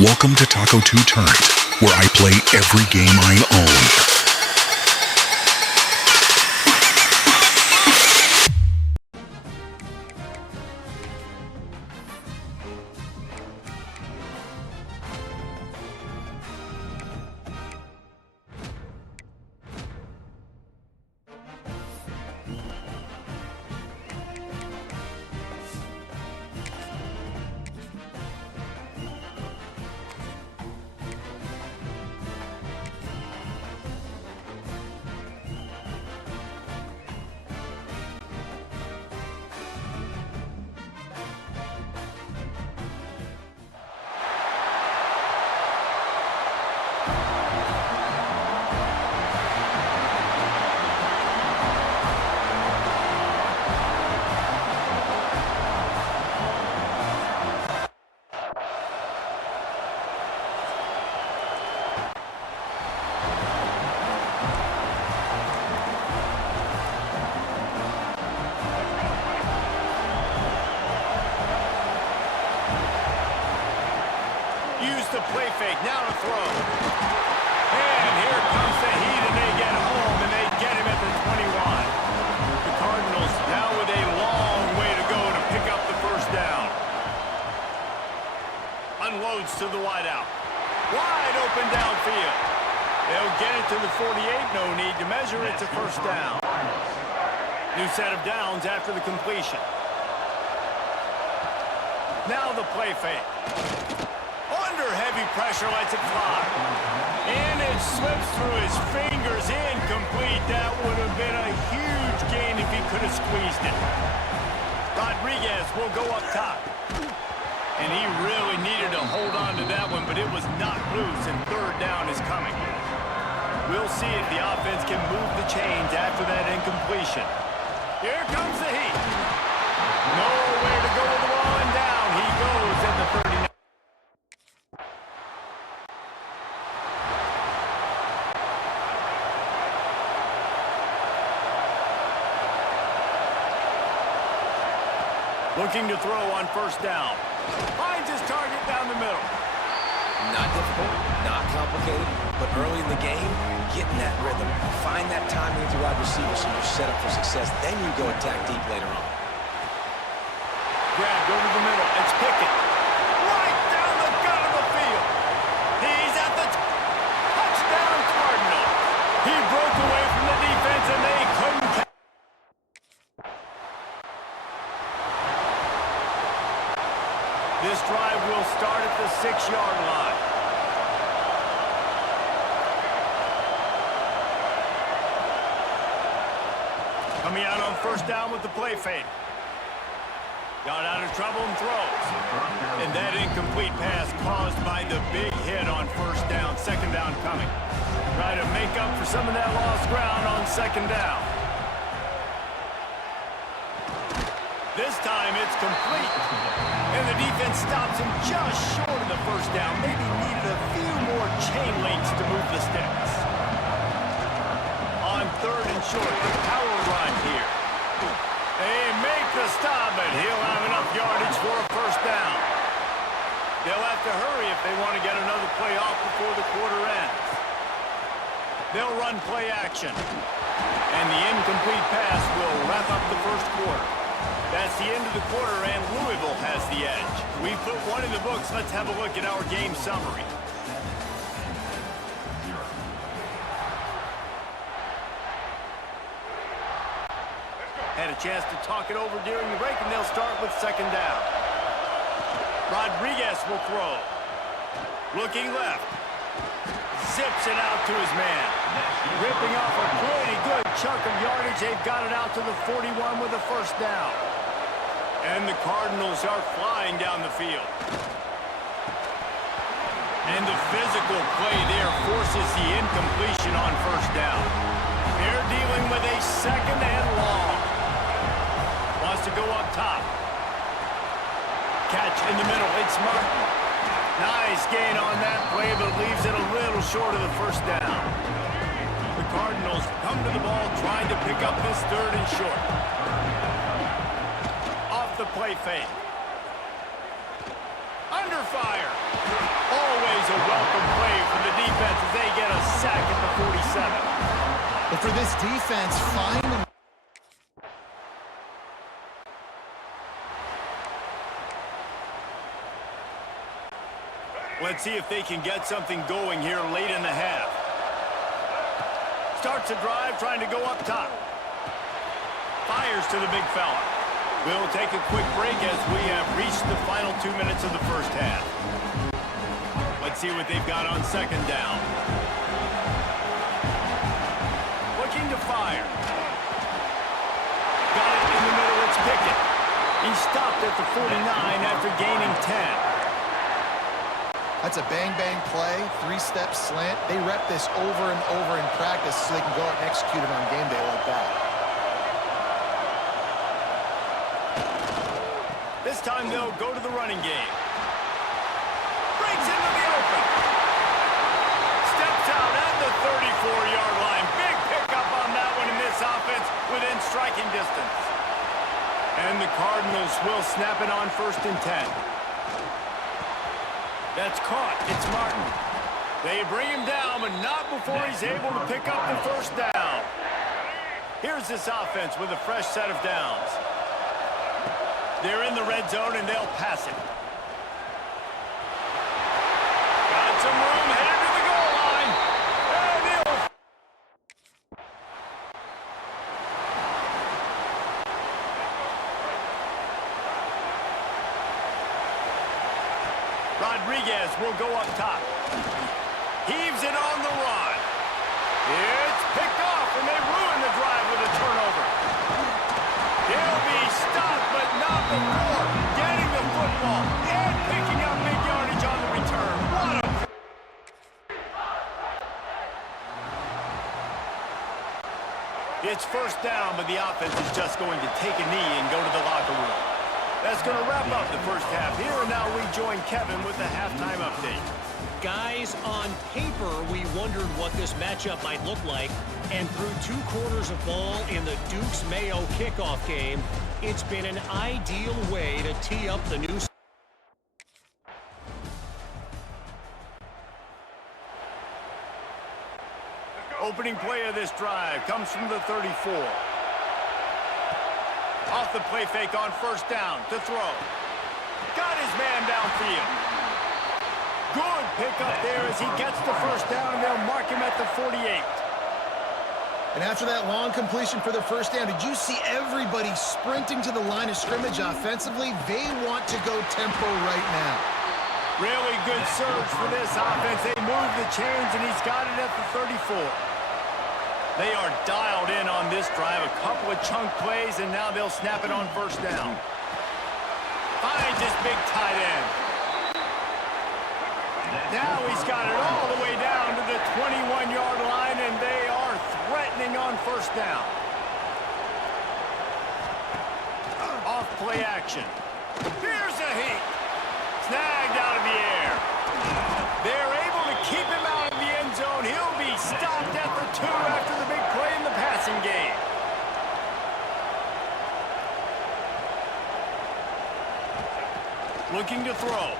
Welcome to TacoTooTurnt, where I play every game I own. Use the play fake, now to throw. And here comes the Heat, and they get home, and they get him at the 21. The Cardinals now with a long way to go to pick up the first down. Unloads to the wideout. Wide open downfield. They'll get it to the 48, no need to measure it to first down. New set of downs after the completion. Now the play fake. Under heavy pressure, lets it fly. And it slips through his fingers, incomplete. That would have been a huge gain if he could have squeezed it. Rodriguez will go up top. And he really needed to hold on to that one, but it was knocked loose, and third down is coming. We'll see if the offense can move the chains after that incompletion. Here comes the Heat. Nowhere to go with the ball, and down he goes at the 39. Looking to throw on first down. Finds his target down the middle. Not difficult, not complicated, but early in the game, getting that rhythm. Find that timing with your wide receivers so you're set up for success. Then you go attack deep later on. Grabbed over the middle. It's Pickett. Right down the gut of the field. He's at the touchdown Cardinal. He broke away from the defense, and they couldn't catch. This drive will start at the 6-yard line. Coming out on first down with the play fake. Got out of trouble and throws. And that incomplete pass caused by the big hit on first down. Second down coming. Try to make up for some of that lost ground on second down. This time it's complete. And the defense stops him just short of the first down. Maybe needed a few more chain links to move the sticks. On third and short, the power run here. They make the stop, but he'll have enough yardage for a first down. They'll have to hurry if they want to get another play off before the quarter ends. They'll run play action. And the incomplete pass will wrap up the first quarter. That's the end of the quarter, and Louisville has the edge. We've put one in the books. Let's have a look at our game summary. Had a chance to talk it over during the break, and they'll start with second down. Rodriguez will throw. Looking left. Zips it out to his man. Ripping off a pretty good chunk of yardage. They've got it out to the 41 with a first down. And the Cardinals are flying down the field. And the physical play there forces the incompletion on first down. They're dealing with a second and long. Wants to go up top. Catch in the middle. It's Martin. Nice gain on that play, but leaves it a little short of the first down. The Cardinals come to the ball trying to pick up this third and short. Off the play fake. Under fire. Oh, But for this defense, finding... Let's see if they can get something going here late in the half. Starts a drive trying to go up top. Fires to the big fella. We'll take a quick break as we have reached the final 2 minutes of the first half. Let's see what they've got on second down. Looking to fire. Got it in the middle, it's Pickett. He stopped at the 49 after gaining 10. That's a bang-bang play, three-step slant. They rep this over and over in practice so they can go out and execute it on game day like that. This time they'll go to the running game. Breaks into the open. Steps out at the 34-yard line. Big pickup on that one in this offense within striking distance. And the Cardinals will snap it on 1st and 10. That's caught. It's Martin. They bring him down, but not before he's able to pick up the first down. Here's this offense with a fresh set of downs. They're in the red zone, and they'll pass it. Got some room headed to the goal line. And he'll... Rodriguez will go up top. Heaves it on the run. It's picked off, and they ruin the drive with a turnover. He'll be stopped, but not before getting the football and picking up big yardage on the return. What a... It's first down, but the offense is just going to take a knee and go to the locker room. That's going to wrap up the first half here, and now we join Kevin with the halftime update. Guys, on paper, we wondered what this matchup might look like, and through 2 quarters of ball in the Dukes-Mayo kickoff game, it's been an ideal way to tee up the new... Opening play of this drive comes from the 34. Off the play fake on first down to throw. Got his man downfield. Good pickup there as he gets the first down, and they'll mark him at the 48. And after that long completion for the first down, did you see everybody sprinting to the line of scrimmage offensively? They want to go tempo right now. Really good surge for this offense. They move the chains, and he's got it at the 34. They are dialed in on this drive. A couple of chunk plays, and now they'll snap it on first down. Finds his big tight end. Now he's got it all the way down to the 21-yard line, and they are threatening on first down. Off play action. Here's a heat. Snagged out of the air. They're able to keep him out of the end zone. He'll be stopped at the 2 after the big play in the passing game. Looking to throw.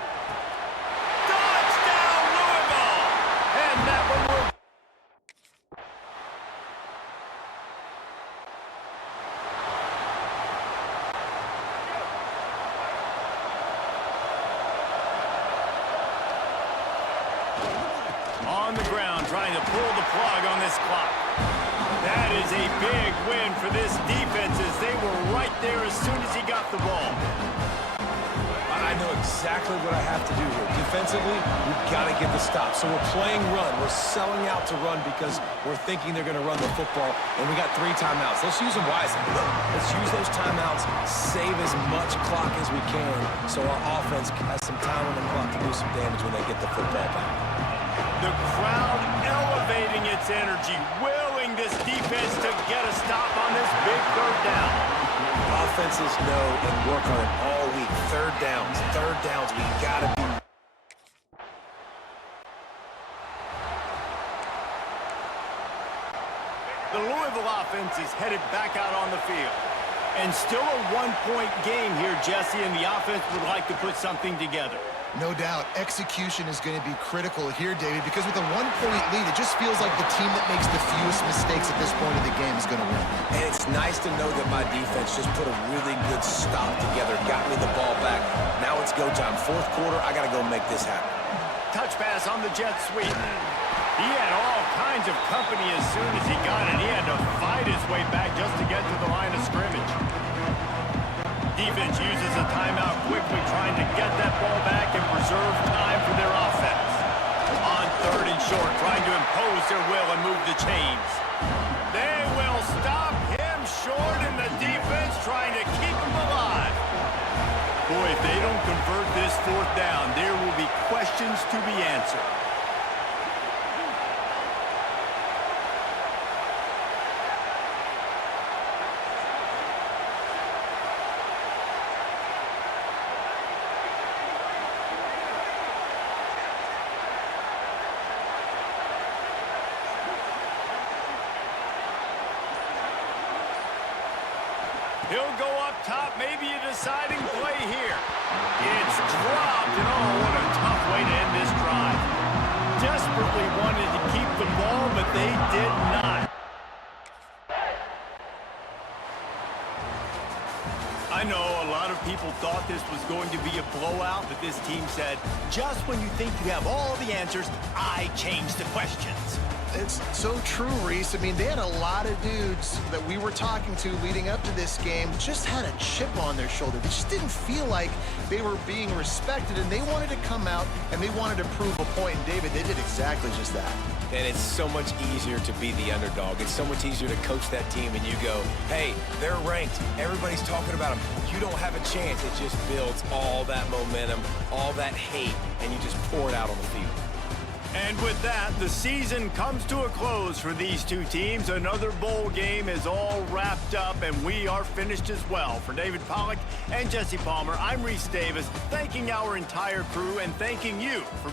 Touchdown, Louisville! And that one will... On the ground, trying to pull the plug on this clock. That is a big win for this defense as they were right there as soon as he got the ball. I know exactly what I have to do here. Defensively, we've got to get the stop. So we're playing run. We're selling out to run because we're thinking they're going to run the football, and we got 3 timeouts. Let's use them wisely. Let's use those timeouts, save as much clock as we can so our offense has some time on the clock to do some damage when they get the football back. The crowd elevating its energy, willing this defense to get a stop on this big third down. Offenses know and work on it all week. Third downs, we got to be. The Louisville offense is headed back out on the field. And still a 1-point game here, Jesse, and the offense would like to put something together. No doubt, execution is going to be critical here, David, because with a one-point lead, it just feels like the team that makes the fewest mistakes at this point of the game is going to win. And it's nice to know that my defense just put a really good stop together, got me the ball back. Now it's go time. Fourth quarter, I got to go make this happen. Touch pass on the jet sweep. He had all kinds of company as soon as he got it. He had to fight his way back just to get to the line of scrimmage. Defense uses a timeout quickly, trying to get that ball back and preserve time for their offense. On third and short, trying to impose their will and move the chains. They will stop him short, and the defense trying to keep him alive. Boy, if they don't convert this fourth down, there will be questions to be answered. He'll go up top, maybe a deciding play here. It's dropped, and oh, what a tough way to end this drive. Desperately wanted to keep the ball, but they did not. I know a lot of people thought this was going to be a blowout, but this team said, just when you think you have all the answers, I change the questions. It's so true, Reese. I mean, they had a lot of dudes that we were talking to leading up to this game just had a chip on their shoulder. They just didn't feel like they were being respected, and they wanted to come out and they wanted to prove a point. And David, they did exactly just that. And it's so much easier to be the underdog. It's so much easier to coach that team and you go, hey, they're ranked. Everybody's talking about them. You don't have a chance. It just builds all that momentum, all that hate, and you just pour it out on the field. And with that, the season comes to a close for these two teams. Another bowl game is all wrapped up, and we are finished as well. For David Pollack and Jesse Palmer, I'm Reese Davis, thanking our entire crew and thanking you for...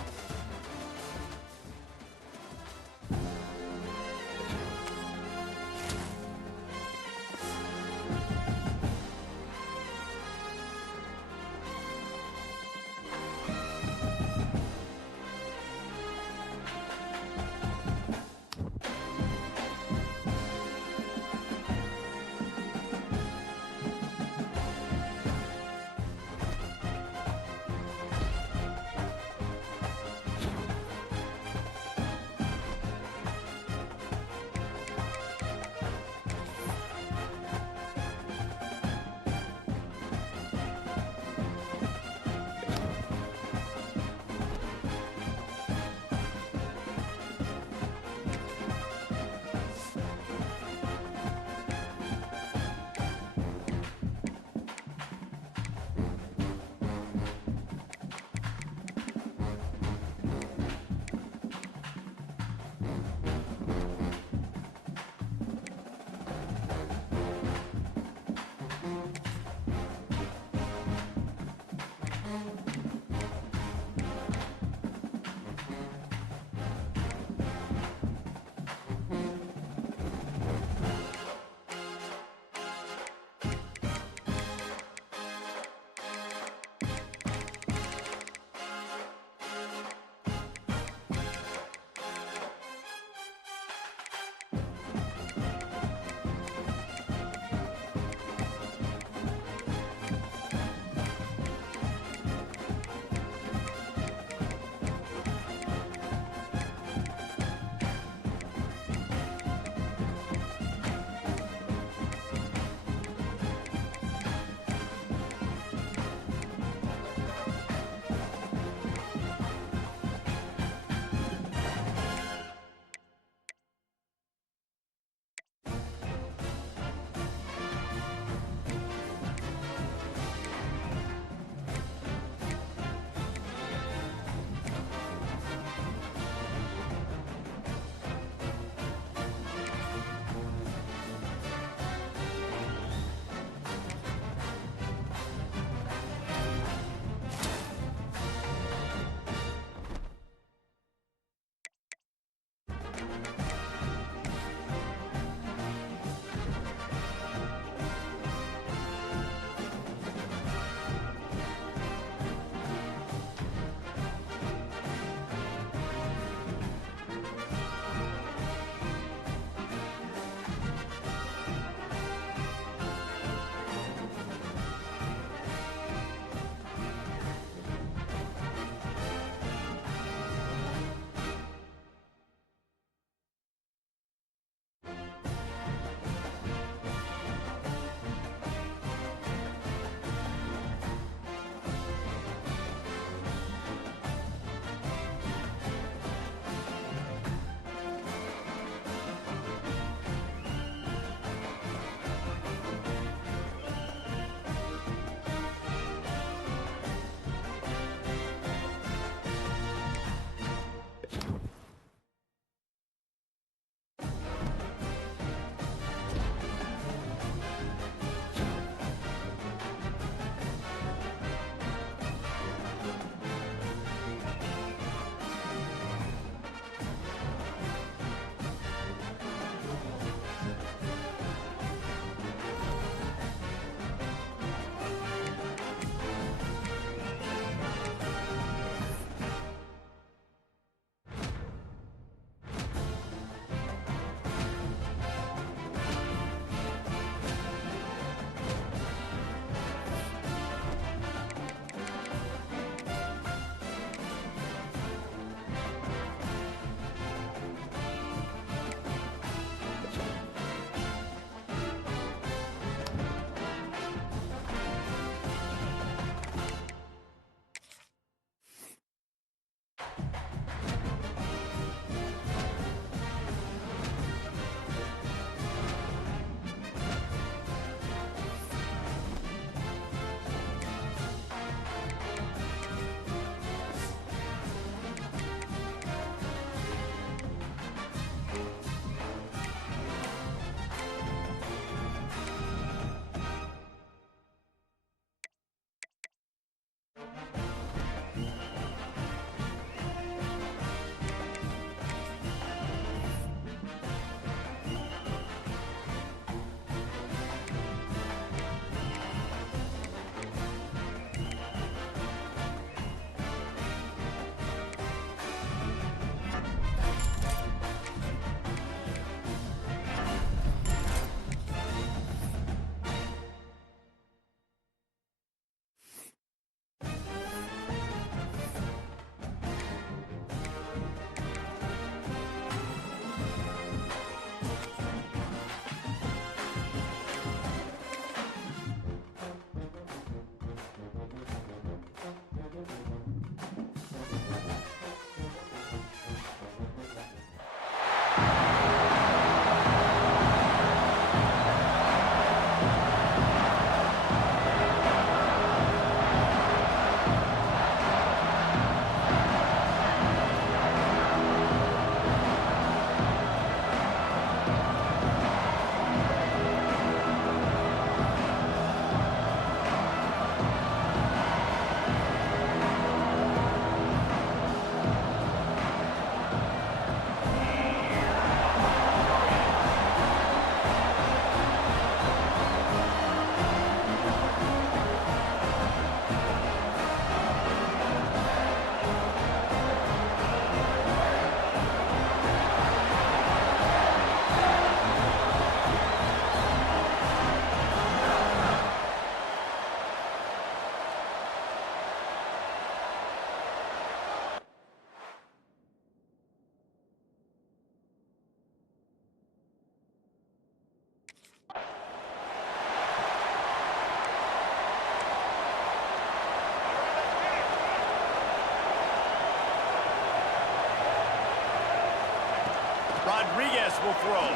possible throw.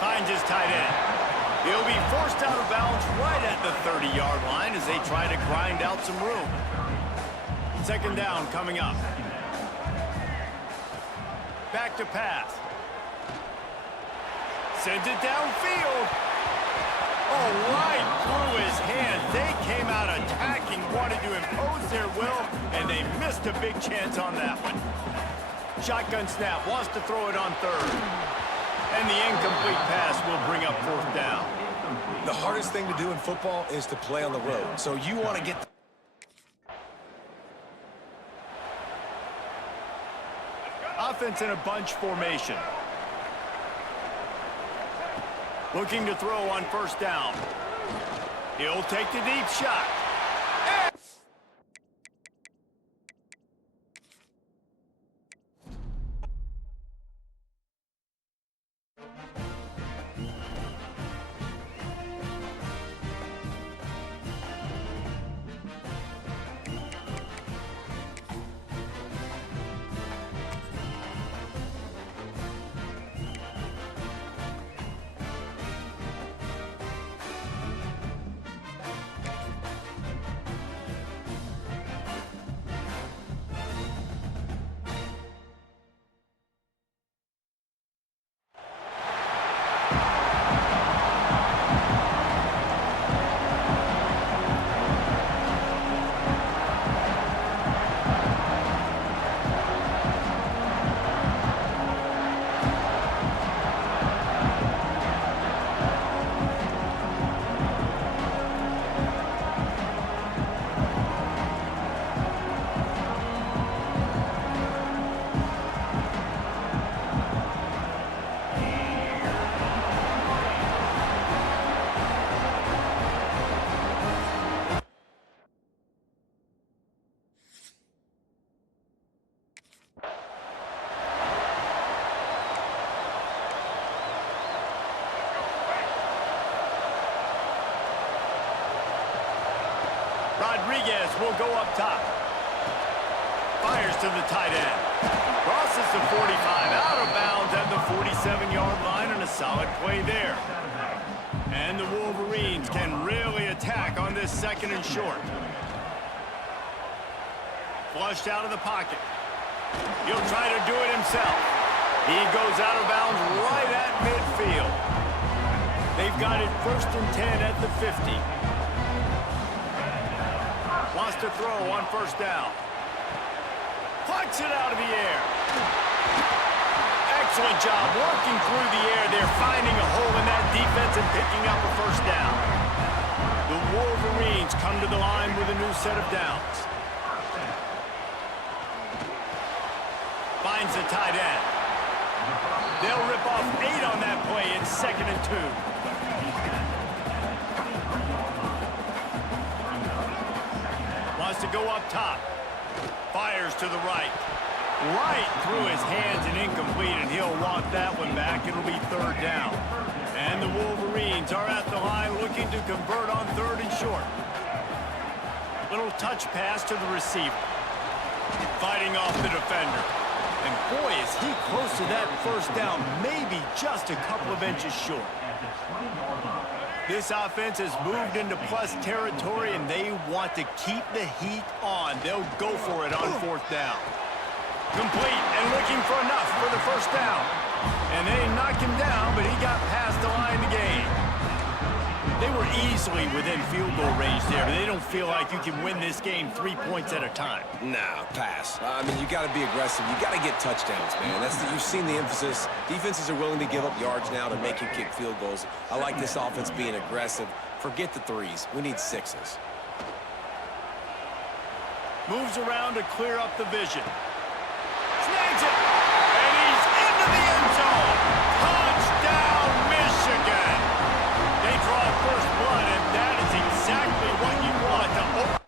Finds his tight end. He'll be forced out of bounds right at the 30-yard line as they try to grind out some room. Second down coming up. Back to pass. Sends it downfield. Oh, right through his hands. They came out attacking, wanted to impose their will, and they missed a big chance on that one. Shotgun snap, wants to throw it on third. And the incomplete pass will bring up fourth down. The hardest thing to do in football is to play on the road. So you want to get... Offense in a bunch formation. Looking to throw on first down. He'll take the deep shot. Rodriguez will go up top. Fires to the tight end. Crosses the 45, out of bounds at the 47-yard line, and a solid play there. And the Wolverines can really attack on this second and short. Flushed out of the pocket. He'll try to do it himself. He goes out of bounds right at midfield. They've got it first and 10 at the 50. Wants to throw on first down. Plucks it out of the air. Excellent job working through the air. They're finding a hole in that defense and picking up a first down. The Wolverines come to the line with a new set of downs. Finds the tight end. They'll rip off 8 on that play. It's second and 2. Wants to go up top. Fires to the right. Right through his hands and incomplete, and he'll want that one back. It'll be third down. And the Wolverines are at the line looking to convert on third and short. Little touch pass to the receiver. Fighting off the defender. And boy, is he close to that first down, maybe just a couple of inches short. This offense has moved into plus territory, and they want to keep the heat on. They'll go for it on fourth down. Complete and looking for enough for the first down. And they knocked him down, but he got past the line to gain. They were easily within field goal range there, but they don't feel like you can win this game 3 points at a time. Nah, pass. I mean, you got to be aggressive. You got to get touchdowns, man. You've seen the emphasis. Defenses are willing to give up yards now to make you kick field goals. I like this offense being aggressive. Forget the threes. We need sixes. Moves around to clear up the vision. Snags it. And he's into the end zone. Touchdown, Michigan. They draw first blood, and that is exactly what you want to open.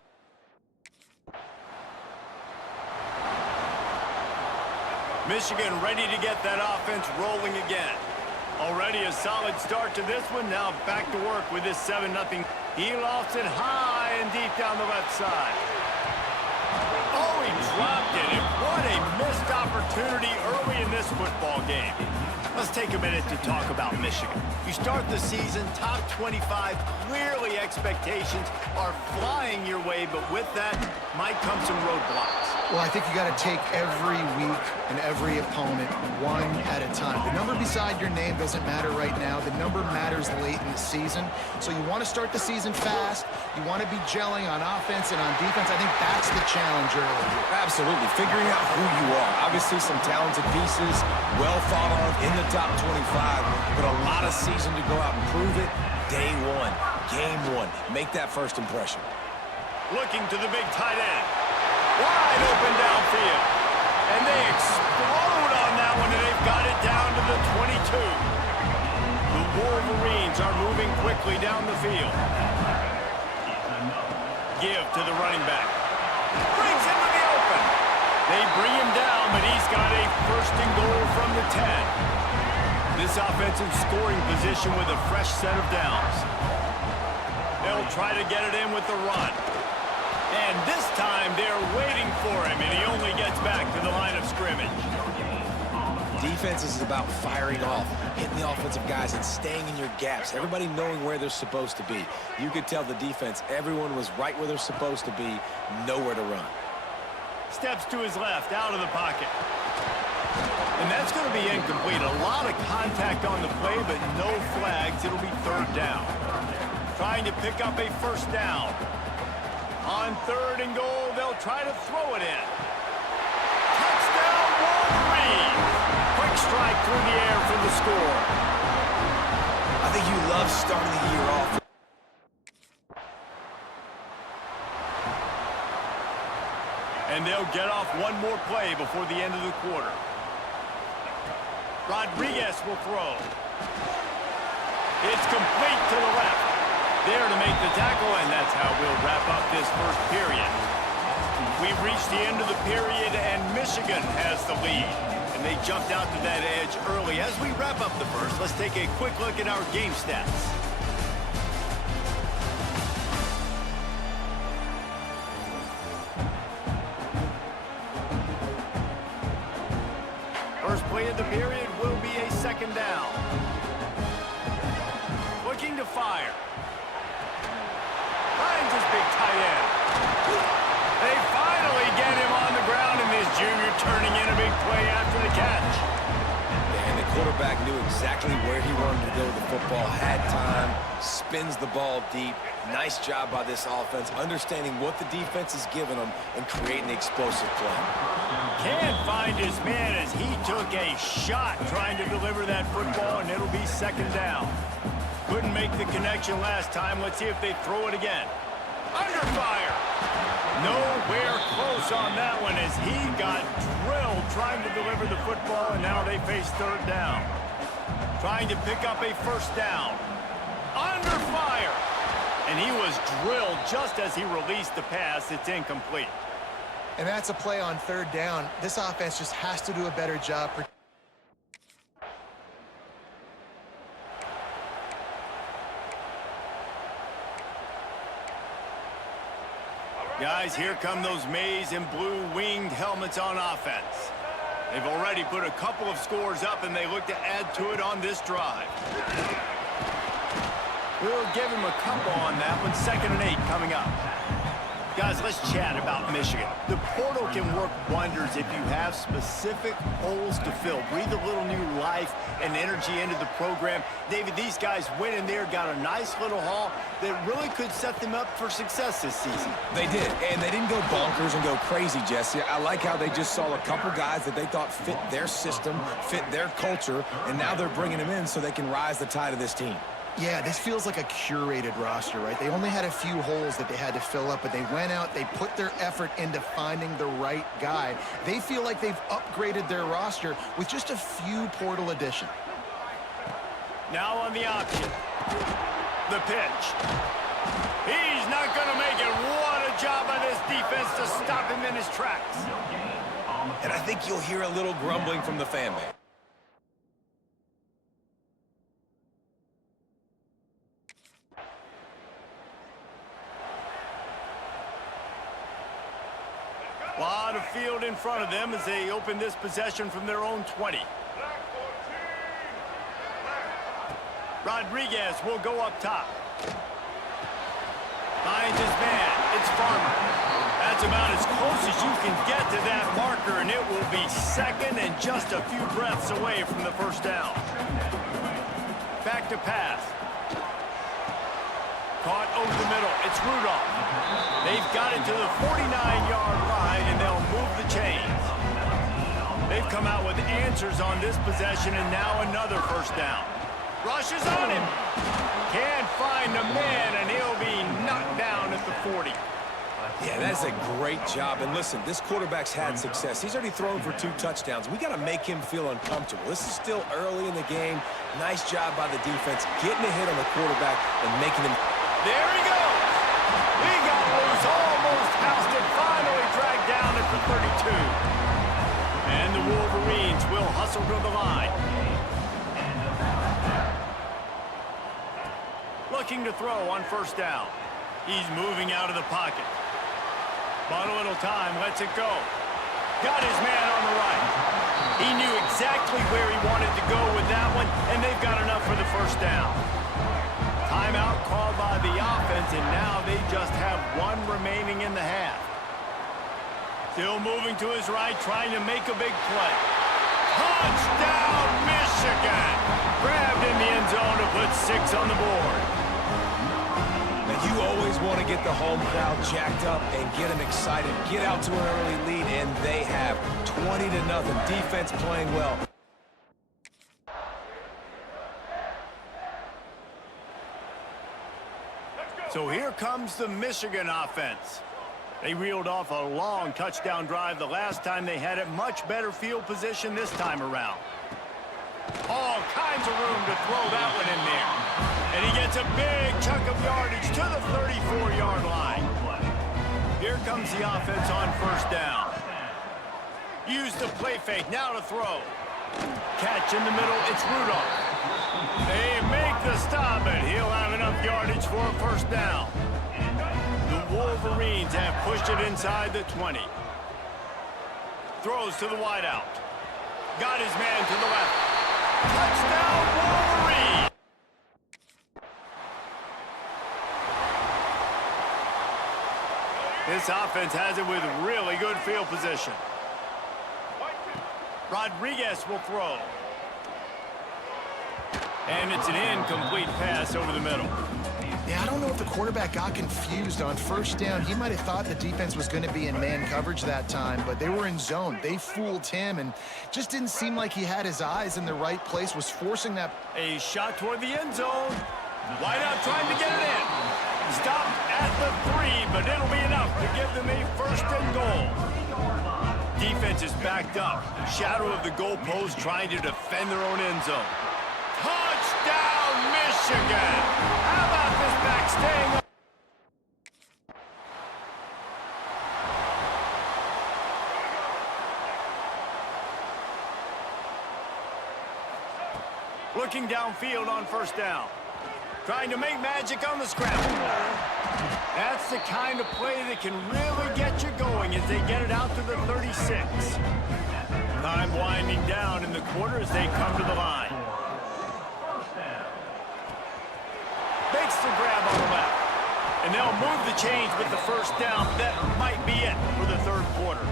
Michigan ready to get that offense rolling again. Already a solid start to this one. Now back to work with this 7-0. He lofts it high and deep down the left side. Oh, he dropped it, and what a missed opportunity. opportunity early in this football game. Let's take a minute to talk about Michigan. You start the season top 25. Clearly expectations are flying your way, but with that might come some roadblocks. Well, I think you got to take every week and every opponent one at a time. The number beside your name doesn't matter right now. The number matters late in the season. So you want to start the season fast. You want to be gelling on offense and on defense. I think that's the challenge early. Absolutely. Figuring out who you are. Obviously some talented pieces, well thought of in the top 25, but a lot of season to go out and prove it. Day one, game one. Make that first impression. Looking to the big tight end. Wide open downfield. And they explode on that one, and they've got it down to the 22. The Wolverines are moving quickly down the field. Give to the running back. Brings him to the open. They bring him down, but he's got a first and goal from the 10. This offensive scoring position with a fresh set of downs. They'll try to get it in with the run. And this time they're waiting for him, and he only gets back to the line of scrimmage. Defense is about firing off, hitting the offensive guys, and staying in your gaps. Everybody knowing where they're supposed to be. You could tell the defense, everyone was right where they're supposed to be, nowhere to run. Steps to his left, out of the pocket. And that's going to be incomplete. A lot of contact on the play, but no flags. It'll be third down. Trying to pick up a first down. On third and goal, they'll try to throw it in. Touchdown, Wolverine! Quick strike through the air for the score. I think you love starting the year off. And they'll get off one more play before the end of the quarter. Rodriguez will throw. It's complete to the left. There to make the tackle, and that's how we'll wrap up this first period. We've reached the end of the period, and Michigan has the lead. And they jumped out to that edge early. As we wrap up the first, let's take a quick look at our game stats. First play of the period will be a second down. Looking to fire. Finds his big tight end. They finally get him on the ground, and this junior turning in a big play after the catch. And the quarterback knew exactly where he wanted to go with the football, had time, spins the ball deep. Nice job by this offense, understanding what the defense is giving them and creating the explosive play. Can't find his man as he took a shot trying to deliver that football, and it'll be second down. Couldn't make the connection last time. Let's see if they throw it again. Under fire. Nowhere close on that one as he got drilled trying to deliver the football, and now they face third down. Trying to pick up a first down. Under fire. And he was drilled just as he released the pass. It's incomplete. And that's a play on third down. This offense just has to do a better job. Guys, here come those maize and blue winged helmets on offense. They've already put a couple of scores up, and they look to add to it on this drive. We'll give him a couple on that one. 2nd and 8 coming up. Guys, let's chat about Michigan. The portal can work wonders if you have specific holes to fill. Breathe a little new life and energy into the program. David, these guys went in there, got a nice little haul that really could set them up for success this season. They did, and they didn't go bonkers and go crazy, Jesse. I like how they just saw a couple guys that they thought fit their system, fit their culture, and now they're bringing them in so they can rise the tide of this team. Yeah, this feels like a curated roster, right? They only had a few holes that they had to fill up, but they went out, they put their effort into finding the right guy. They feel like they've upgraded their roster with just a few portal additions. Now on the option. The pitch. He's not going to make it. What a job by this defense to stop him in his tracks. And I think you'll hear a little grumbling from the fan base. A lot of field in front of them as they open this possession from their own 20. Rodriguez will go up top. Finds his man. It's Farmer. That's about as close as you can get to that marker, and it will be second and just a few breaths away from the first down. Back to pass. Caught over the middle. It's Rudolph. They've got it to the 49-yard line, and they'll move the chains. They've come out with answers on this possession, and now another first down. Rushes on him. Can't find the man, and he'll be knocked down at the 40. Yeah, that's a great job. And listen, this quarterback's had success. He's already thrown for 2 touchdowns. We got to make him feel uncomfortable. This is still early in the game. Nice job by the defense, getting a hit on the quarterback and making him. There he goes. He got loose, almost housed it, finally dragged down at the 32. And the Wolverines will hustle to the line. Looking to throw on first down. He's moving out of the pocket. Bought a little time, lets it go. Got his man on the right. He knew exactly where he wanted to go with that one, and they've got enough for the first down. Timeout called by the offense, and now they just have one remaining in the half. Still moving to his right, trying to make a big play. Touchdown, Michigan! Grabbed in the end zone to put 6 on the board. You always want to get the home crowd jacked up and get them excited. Get out to an early lead, and they have 20-0. Defense playing well. So here comes the Michigan offense. They reeled off a long touchdown drive the last time they had it. Much better field position this time around. All kinds of room to throw that one in there. And he gets a big chunk of yardage to the 34-yard line. Here comes the offense on first down. Use the play fake, now to throw. Catch in the middle, it's Rudolph. They make the stop, and he'll have enough yardage for a first down. The Wolverines have pushed it inside the 20. Throws to the wideout. Got his man to the left. Touchdown, Wolverine! This offense has it with really good field position. Rodriguez will throw. And it's an incomplete pass over the middle. Yeah, I don't know if the quarterback got confused on first down. He might have thought the defense was going to be in man coverage that time, but they were in zone. They fooled him, and just didn't seem like he had his eyes in the right place, was forcing that. A shot toward the end zone. Wideout trying to get it in. Stopped at the 3, but it'll be enough to give them a first and goal. Defense is backed up. Shadow of the goalpost trying to defend their own end zone. Touchdown, Michigan! How about this back staying up? Looking downfield on first down. Trying to make magic on the scramble. That's the kind of play that can really get you going as they get it out to the 36. Time winding down in the quarter as they come to the line. Makes the grab on the left. And they'll move the chains with the first down. That might be it for the third quarter.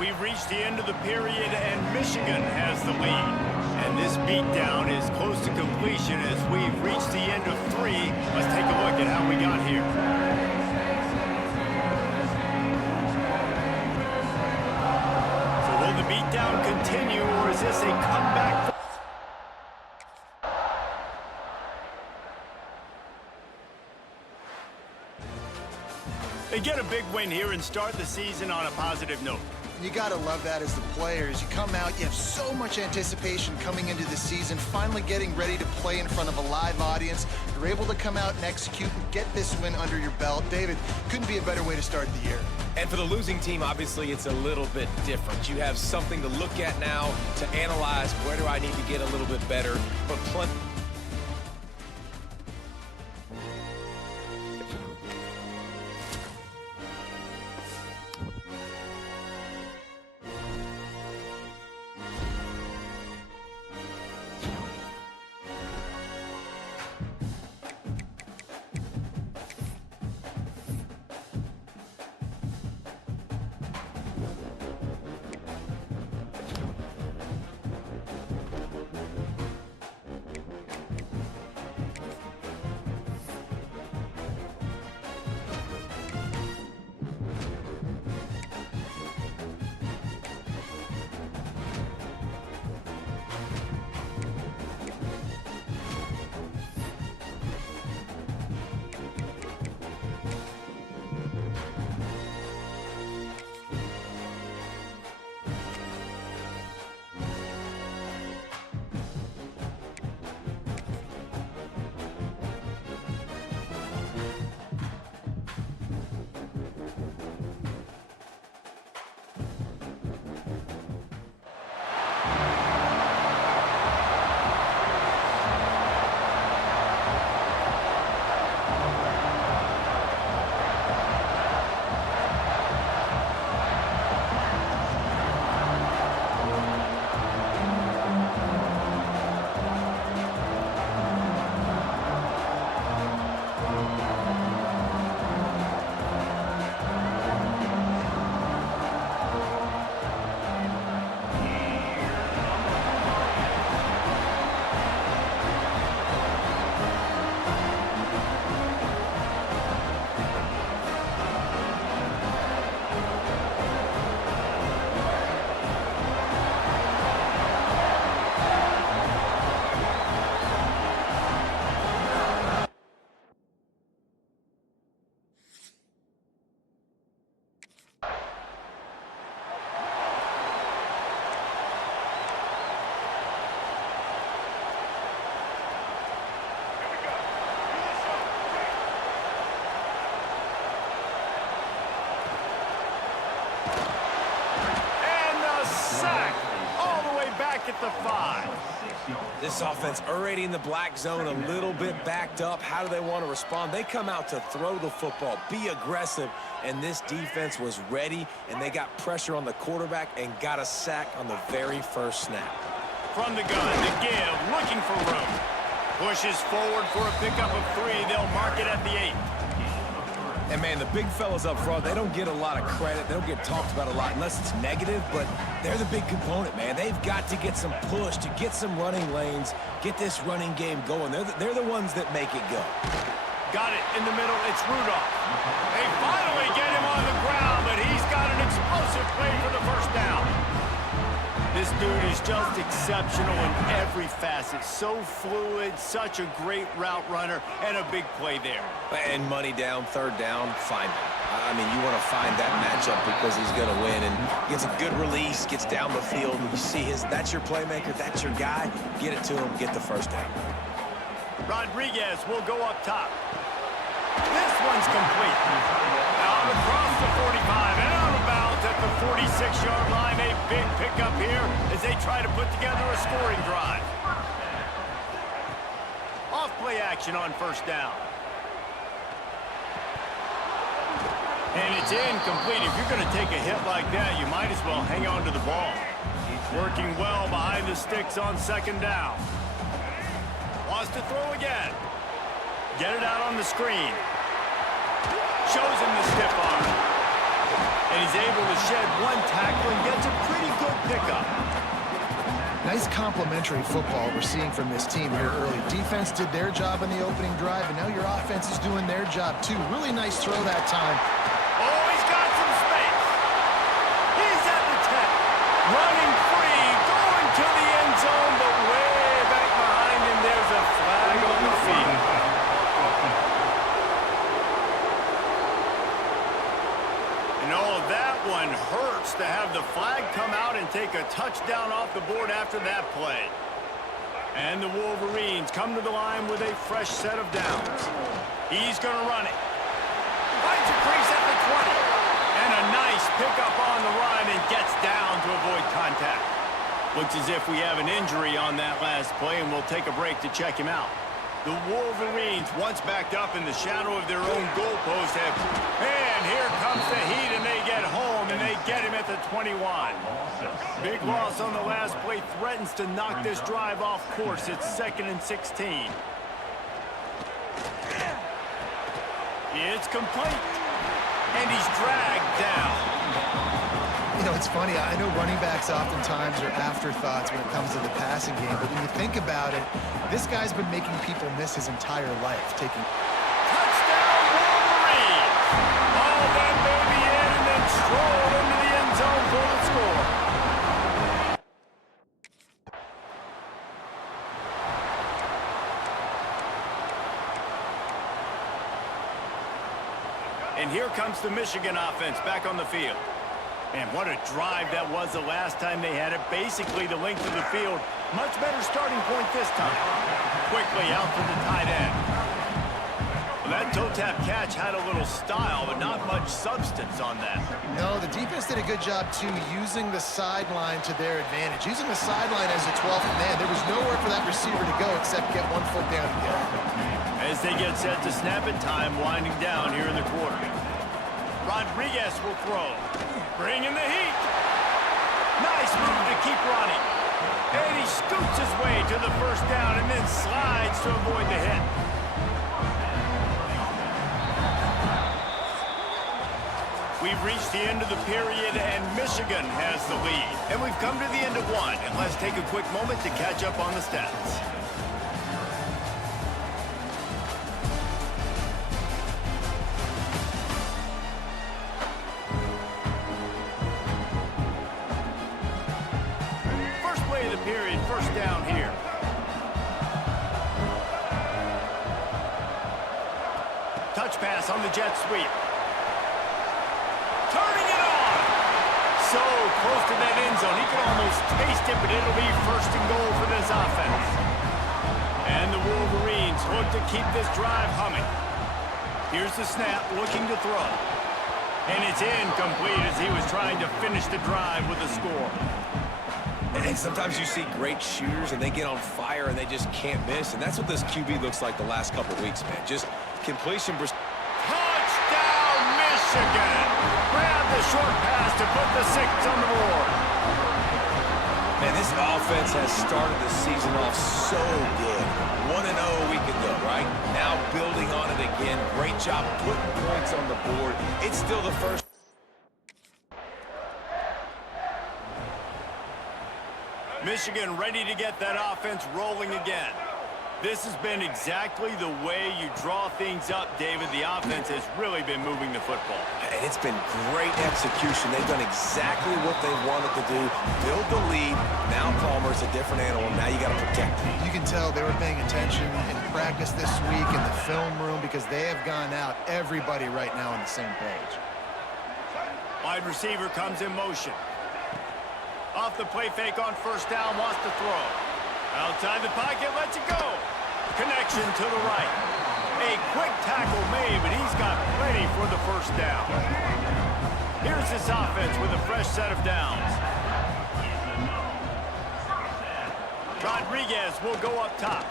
We've reached the end of the period, and Michigan has the lead. And this beatdown is close to completion as we've reached the end of 3. Let's take a look at how we got here. So will the beatdown continue, or is this a comeback? They get a big win here and start the season on a positive note. You got to love that as the players. You come out, you have so much anticipation coming into the season, finally getting ready to play in front of a live audience. You're able to come out and execute and get this win under your belt. David, couldn't be a better way to start the year. And for the losing team, obviously, it's a little bit different. You have something to look at now, to analyze, where do I need to get a little bit better, but plenty. at the 5. This offense already in the black zone, a little bit backed up. How do they want to respond? They come out to throw the football, be aggressive, and this defense was ready, and they got pressure on the quarterback and got a sack on the very first snap. From the gun, the give, looking for room. Pushes forward for a pickup of 3. They'll mark it at the 8. And, man, the big fellas up front, they don't get a lot of credit. They don't get talked about a lot unless it's negative, but they're the big component, man. They've got to get some push, to get some running lanes, get this running game going. They're the ones that make it go. Got it in the middle. It's Rudolph. They finally get him on the ground, but he's got an explosive play for the first down. This dude is just exceptional in every facet. So fluid, such a great route runner, and a big play there. And money down, third down, find him. I mean, you want to find that matchup because he's going to win. And gets a good release, gets down the field. You see that's your playmaker, that's your guy. Get it to him, get the first down. Rodriguez will go up top. This one's complete. Out across the 45 and out of bounds at the 46-yard line. A big pickup here as they try to put together a scoring drive. Off play action on first down. And it's incomplete. If you're going to take a hit like that, you might as well hang on to the ball. Working well behind the sticks on second down. Wants to throw again. Get it out on the screen. Shows him the stiff arm. And he's able to shed one tackle and gets a pretty good pickup. Nice complimentary football we're seeing from this team here early. Defense did their job in the opening drive, and now your offense is doing their job too. Really nice throw that time. Oh, he's got some space. He's at the 10. Running free, going to the end zone, but way back behind him, there's a flag on the field. And oh, that one hurts to have the flag come out and take a touchdown off the board after that play. And the Wolverines come to the line with a fresh set of downs. He's going to run it. Finds a crease at the 20. And a nice pickup on the run and gets down to avoid contact. Looks as if we have an injury on that last play, and we'll take a break to check him out. The Wolverines, once backed up in the shadow of their own goalpost, and here comes the heat, and they get home, and they get him at the 21. Big loss on the last play threatens to knock this drive off course. It's 2nd and 16. It's complete, and he's dragged down. You know, it's funny. I know running backs oftentimes are afterthoughts when it comes to the passing game, but when you think about it, this guy's been making people miss his entire life. Touchdown, Wolverines! All that baby in and then strolled into the end zone for the score. And here comes the Michigan offense back on the field. And what a drive that was the last time they had it. Basically the length of the field. Much better starting point this time. Quickly out to the tight end. Well, that toe tap catch had a little style, but not much substance on that. No, the defense did a good job, too, using the sideline to their advantage. Using the sideline as a 12th man. There was nowhere for that receiver to go except get 1 foot down and get it. As they get set to snap it, time winding down here in the quarter. Rodriguez will throw. Bringing the heat. Nice move to keep running. And he scoots his way to the first down and then slides to avoid the hit. We've reached the end of the period, and Michigan has the lead. And we've come to the end of one, and let's take a quick moment to catch up on the stats. Period, first down here. Touch pass on the jet sweep. Turning it on. So close to that end zone. He can almost taste it, but it'll be first and goal for this offense. And the Wolverines look to keep this drive humming. Here's the snap, looking to throw. And it's incomplete as he was trying to finish the drive with a score. And sometimes you see great shooters, and they get on fire, and they just can't miss. And that's what this QB looks like the last couple weeks, man. Just completion. Touchdown, Michigan! Grab the short pass to put the 6 on the board. Man, this offense has started the season off so good. 1-0 a week ago, right? Now building on it again. Great job putting points on the board. It's still the first. Michigan ready to get that offense rolling again. This has been exactly the way you draw things up, David. The offense has really been moving the football. And it's been great execution. They've done exactly what they wanted to do. Build the lead. Now Palmer's a different animal. Now you got to protect him. You can tell they were paying attention in practice this week in the film room because they have gone out, everybody right now on the same page. Wide receiver comes in motion. Off the play fake on first down, wants to throw. Outside the pocket, lets it go. Connection to the right. A quick tackle made, but he's got plenty for the first down. Here's this offense with a fresh set of downs. Rodriguez will go up top.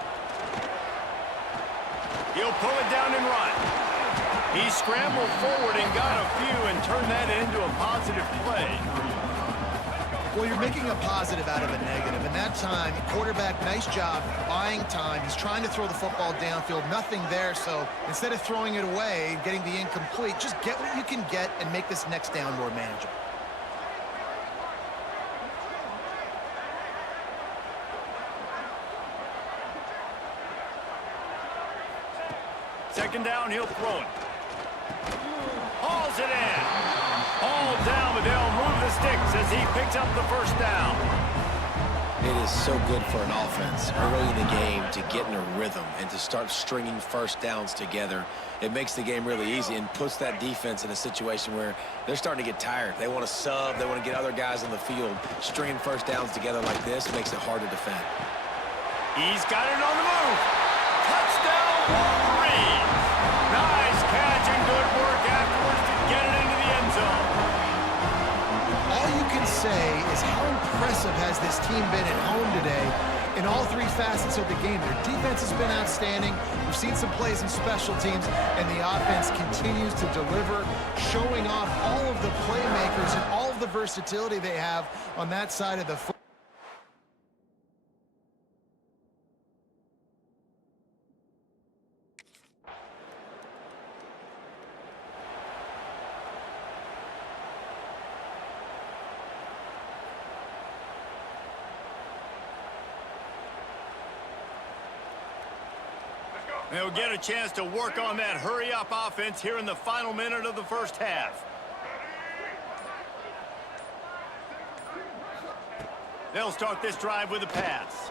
He'll pull it down and run. He scrambled forward and got a few and turned that into a positive play. Well, you're making a positive out of a negative. And that time, quarterback, nice job buying time. He's trying to throw the football downfield. Nothing there, so instead of throwing it away, getting the incomplete, just get what you can get and make this next down more manageable. Second down, he'll throw it. Hauls it in. All down, but they'll move the sticks as he picks up the first down. It is so good for an offense early in the game to get in a rhythm and to start stringing first downs together. It makes the game really easy and puts that defense in a situation where they're starting to get tired. They want to sub. They want to get other guys on the field. Stringing first downs together like this makes it hard to defend. He's got it on the move. Touchdown, Wolverine. Nice catch and good work afterwards to get it into the end zone. All you can say is how impressive has this team been at home today in all three facets of the game. Their defense has been outstanding. We've seen some plays in special teams, and the offense continues to deliver, showing off all of the playmakers and all of the versatility they have on that side of the football. They'll get a chance to work on that hurry-up offense here in the final minute of the first half. They'll start this drive with a pass.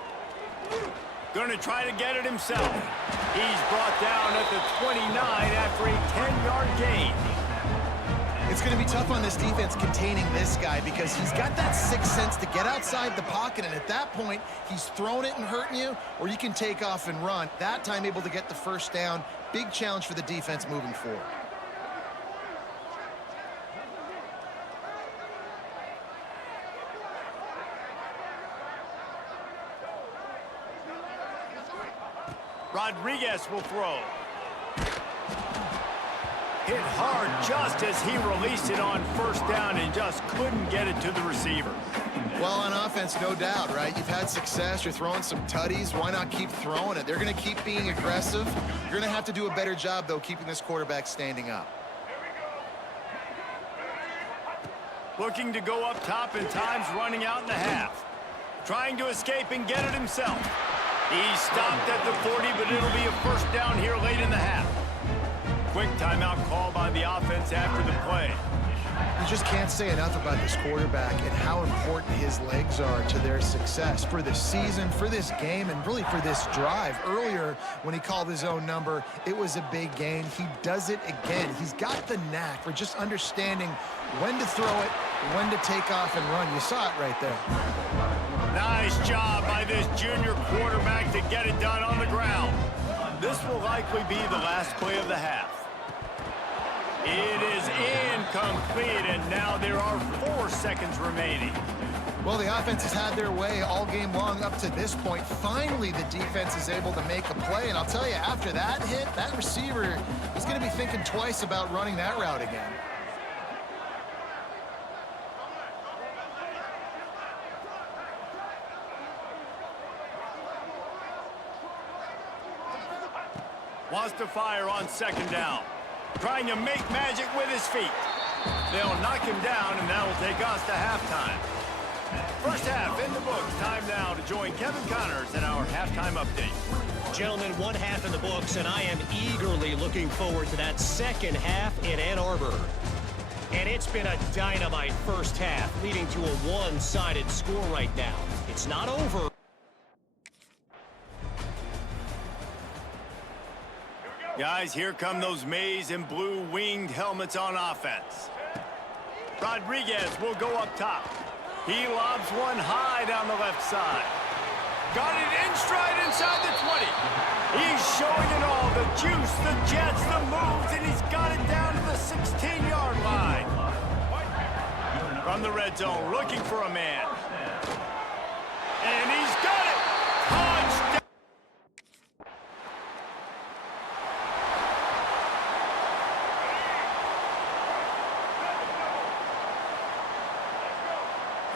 Going to try to get it himself. He's brought down at the 29 after a 10-yard gain. It's going to be tough on this defense containing this guy because he's got that sixth sense to get outside the pocket, and at that point, he's throwing it and hurting you, or you can take off and run. That time able to get the first down. Big challenge for the defense moving forward. Rodriguez will throw. Hit hard just as he released it on first down and just couldn't get it to the receiver. Well, on offense, no doubt, right? You've had success. You're throwing some tutties. Why not keep throwing it? They're going to keep being aggressive. You're going to have to do a better job, though, keeping this quarterback standing up. Looking to go up top and time's running out in the half. Trying to escape and get it himself. He stopped at the 40, but it'll be a first down here late in the half. Quick timeout call by the offense after the play. You just can't say enough about this quarterback and how important his legs are to their success for this season, for this game, and really for this drive. Earlier, when he called his own number, it was a big gain. He does it again. He's got the knack for just understanding when to throw it, when to take off and run. You saw it right there. Nice job by this junior quarterback to get it done on the ground. This will likely be the last play of the half. It is incomplete, and now there are 4 seconds remaining. Well, the offense has had their way all game long up to this point. Finally, the defense is able to make a play. And I'll tell you, after that hit, that receiver is going to be thinking twice about running that route again. Wants to fire on second down. Trying to make magic with his feet. They'll knock him down, and that will take us to halftime. First half in the books. Time now to join Kevin Connors in our halftime update. Gentlemen, one half in the books, and I am eagerly looking forward to that second half in Ann Arbor. And it's been a dynamite first half, leading to a one-sided score right now. It's not over. Guys, here come those maize and blue winged helmets on offense. Rodriguez will go up top. He lobs one high down the left side. Got it in stride inside the 20. He's showing it all, the juice, the jets, the moves, and he's got it down to the 16-yard line. From the red zone, looking for a man. And he's got it! Touchdown!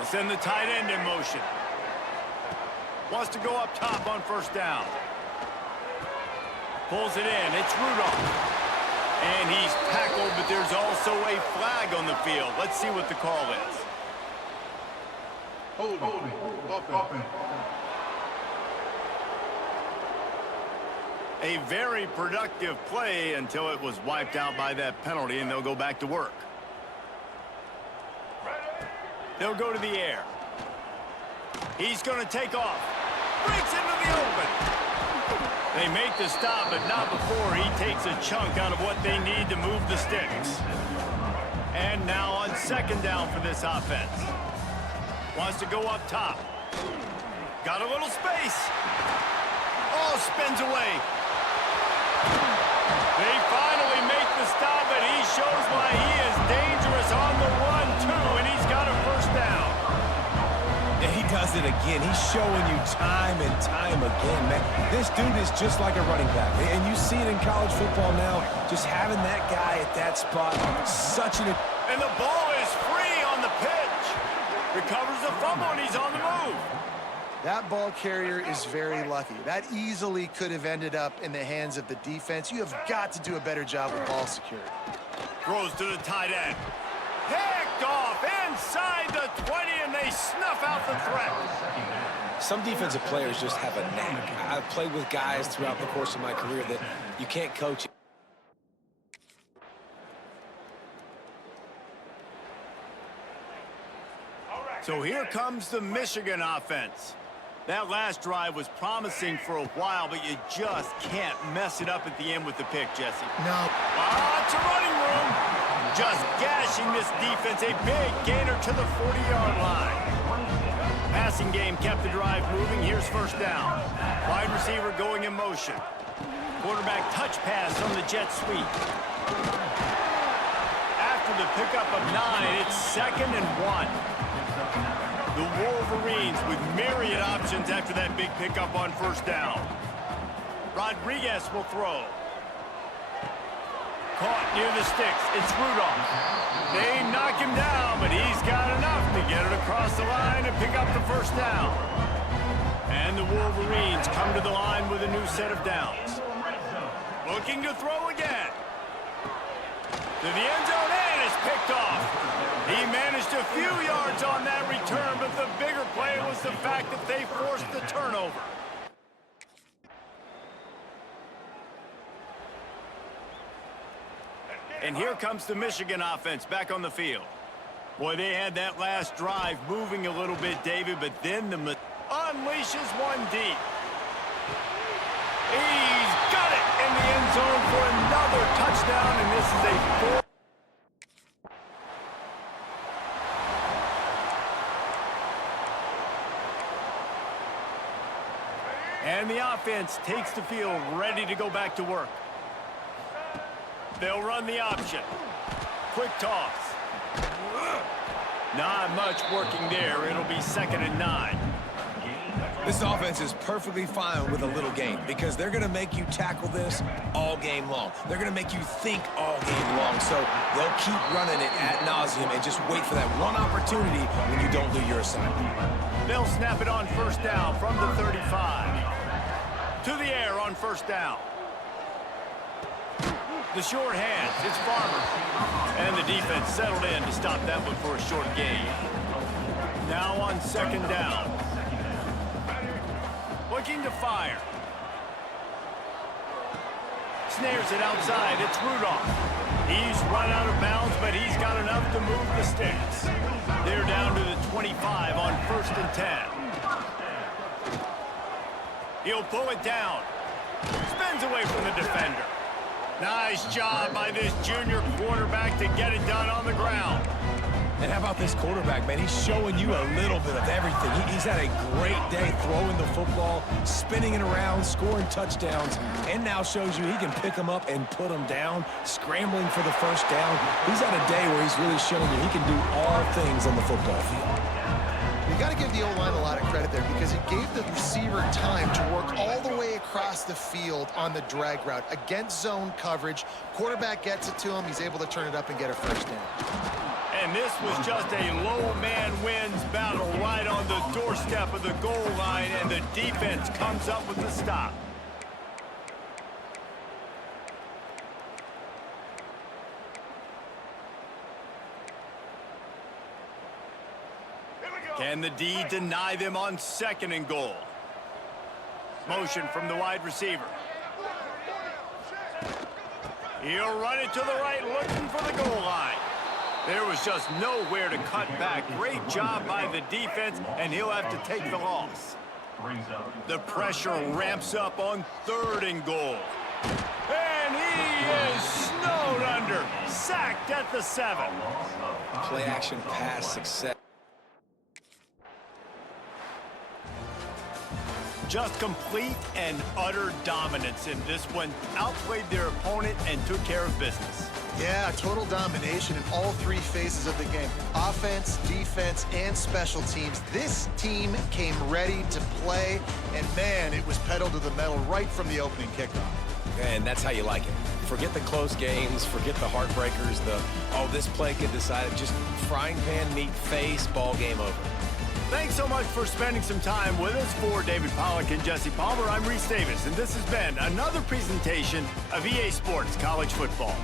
Send the tight end in motion. Wants to go up top on first down. Pulls it in. It's Rudolph. And he's tackled, but there's also a flag on the field. Let's see what the call is. Holding. Open. A very productive play until it was wiped out by that penalty, and they'll go back to work. They'll go to the air. He's going to take off. Breaks into the open. They make the stop, but not before he takes a chunk out of what they need to move the sticks. And now on second down for this offense. Wants to go up top. Got a little space. Oh, spins away. They finally make the stop, but he shows why he is dangerous on the run, too, and he's got a first down. And he does it again. He's showing you time and time again, man. This dude is just like a running back. And you see it in college football now, just having that guy at that spot, such an... And the ball is free on the pitch. Recovers the fumble, and he's on the move. That ball carrier is very lucky. That easily could have ended up in the hands of the defense. You have got to do a better job with ball security. Throws to the tight end. Picked off inside the 20, and they snuff out the threat. Some defensive players just have a knack. I've played with guys throughout the course of my career that you can't coach. So here comes the Michigan offense. That last drive was promising for a while, but you just can't mess it up at the end with the pick, Jesse. No. Lots of running room. Just gashing this defense. A big gainer to the 40-yard line. Passing game kept the drive moving. Here's first down. Wide receiver going in motion. Quarterback touch pass on the jet sweep. After the pickup of 9, it's 2nd and 1. The Wolverines with myriad options after that big pickup on first down. Rodriguez will throw. Caught near the sticks. It's Rudolph. They knock him down, but he's got enough to get it across the line and pick up the first down. And the Wolverines come to the line with a new set of downs. Looking to throw again. To the end zone, and it's picked off. He managed a few yards on that return, but the bigger play was the fact that they forced the turnover. And here comes the Michigan offense back on the field. Boy, they had that last drive moving a little bit, David, but then the unleashes one deep. He's got it in the end zone for another touchdown, and this is a 4. And the offense takes the field, ready to go back to work. They'll run the option. Quick toss. Not much working there. It'll be 2nd and 9. This offense is perfectly fine with a little game because they're going to make you tackle this all game long. They're going to make you think all game long. So they'll keep running it ad nauseum and just wait for that one opportunity when you don't do your assignment. They'll snap it on 1st down from the 35. To the air on 1st down. The short hands, it's Farmer. And the defense settled in to stop that one for a short gain. Now on 2nd down. Looking to fire. Snares it outside, it's Rudolph. He's run out of bounds, but he's got enough to move the sticks. They're down to the 25 on 1st and 10. He'll pull it down. Spins away from the defender. Nice job by this junior quarterback to get it done on the ground. And how about this quarterback, man? He's showing you a little bit of everything. He's had a great day throwing the football, spinning it around, scoring touchdowns, and now shows you he can pick them up and put them down, scrambling for the 1st down. He's had a day where he's really showing you he can do all things on the football field. You got to give the O-line a lot of credit there because it gave the receiver time to work all the way across the field on the drag route against zone coverage. Quarterback gets it to him. He's able to turn it up and get a 1st down. And this was just a low man wins battle right on the doorstep of the goal line, and the defense comes up with the stop. Can the D deny them on 2nd and goal? Motion from the wide receiver. He'll run it to the right, looking for the goal line. There was just nowhere to cut back. Great job by the defense, and he'll have to take the loss. The pressure ramps up on 3rd and goal. And he is snowed under. Sacked at the 7. Play action pass success. Just complete and utter dominance in this one. Outplayed their opponent and took care of business. Yeah, total domination in all 3 phases of the game. Offense, defense, and special teams. This team came ready to play, and man, it was pedal to the metal right from the opening kickoff. And that's how you like it. Forget the close games, forget the heartbreakers, this play could decide it. Just frying pan, meat face, ball game over. Thanks so much for spending some time with us. For David Pollack and Jesse Palmer, I'm Reese Davis, and this has been another presentation of EA Sports College Football.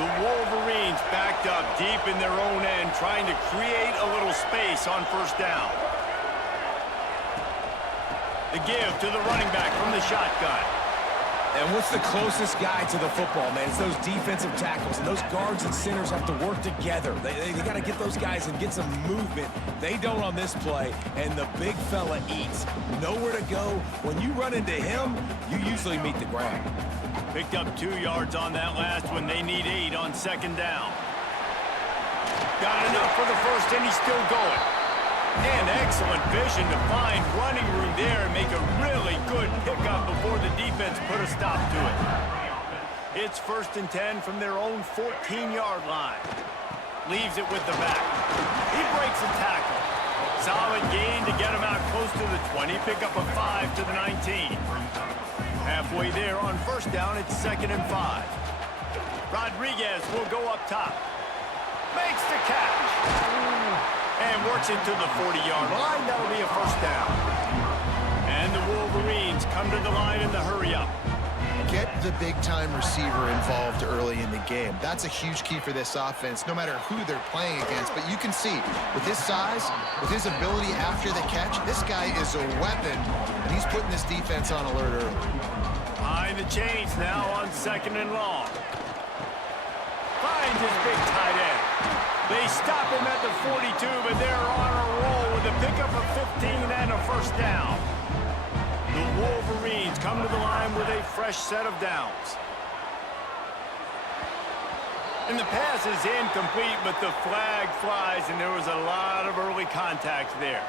The Wolverines backed up deep in their own end, trying to create a little space on first down. The give to the running back from the shotgun. And what's the closest guy to the football, man? It's those defensive tackles, and those guards and centers have to work together. They got to get those guys and get some movement. They don't on this play, and the big fella eats. Nowhere to go. When you run into him, you usually meet the ground. Picked up 2 yards on that last one. They need 8 on second down. Got enough for the first, and he's still going. And excellent vision to find running room there and make a really good pickup before the defense put a stop to it. It's 1st and 10 from their own 14-yard line. Leaves it with the back. He breaks a tackle. Solid gain to get him out close to the 20. Pick up a 5 to the 19. Halfway there on first down, it's 2nd and 5. Rodriguez will go up top. Makes the catch. And works it to the 40-yard line. That'll be a first down. And the Wolverines come to the line in the hurry-up. Get the big-time receiver involved early in the game. That's a huge key for this offense, no matter who they're playing against. But you can see, with his size, with his ability after the catch, this guy is a weapon, and he's putting this defense on alert early. Behind the chains now on 2nd and long. Finds his big tight end. They stop him at the 42, but they're on a roll with a pickup of 15 and a first down. The Wolverines come to the line with a fresh set of downs. And the pass is incomplete, but the flag flies, and there was a lot of early contact there.